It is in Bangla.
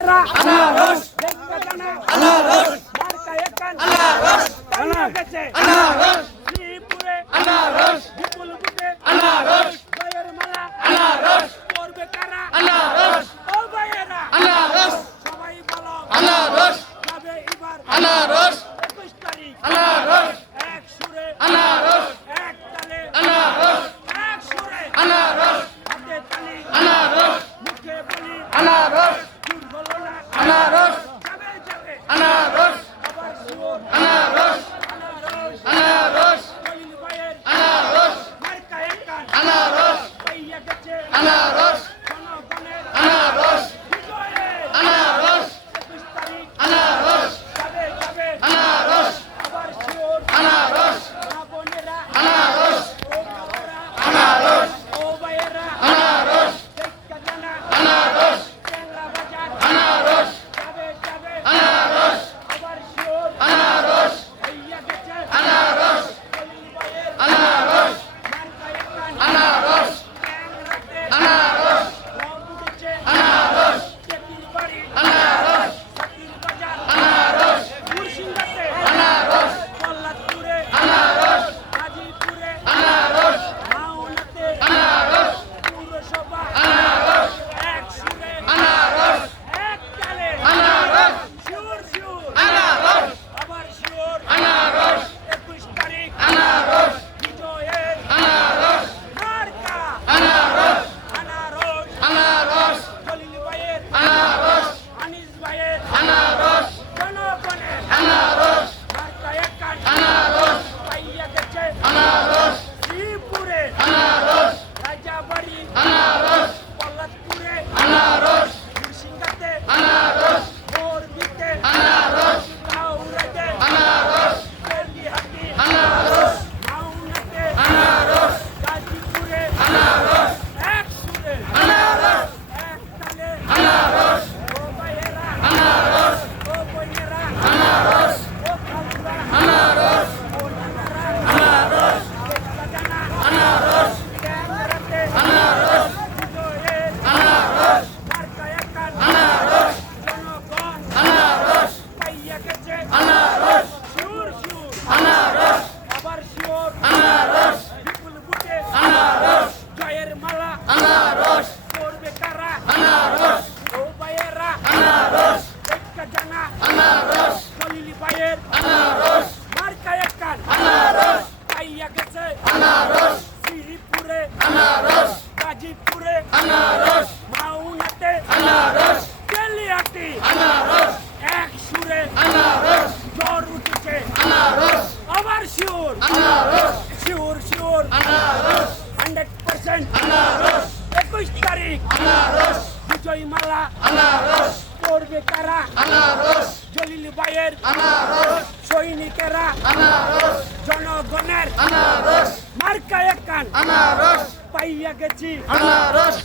আনারস। আনারস। আনারস আনারস শ্রীপুরে আনারস বিপুলপুরে আনারস বয়ের মালা আনারস করবে কারা আনারস ও বয়েরা আনারস সবাই বলো আনারস যাবে এবার আনারস একুশ তারিখ আনারস এক সুরে আনারস এক তালে আনারস এক সুরে আনারস হাতে তালি আনারস মুখে বলি আনারস not 阿。গেছে আনারস। শ্রীপুরে। আনারস। গাজীপুরে। আনারস। মাউনাতে। আনারস। কেলিয়াতে আনারস। এক সুরে। আনারস। জ্বর উঠেছে। আনারস। আবার শিওর আনারস। শিওর শিওর আনারস। Hundred percent. আনারস। একুশ তারিখ। আনারস। বিজয় আনারস। খাবে কারা আনারস। জলিল ভাইয়ের আনারস। সৈনিকেরা। আনারস। জনগণের আনারস। মার্কা একান। আনারস। পাইয়া গেছি। আনারস।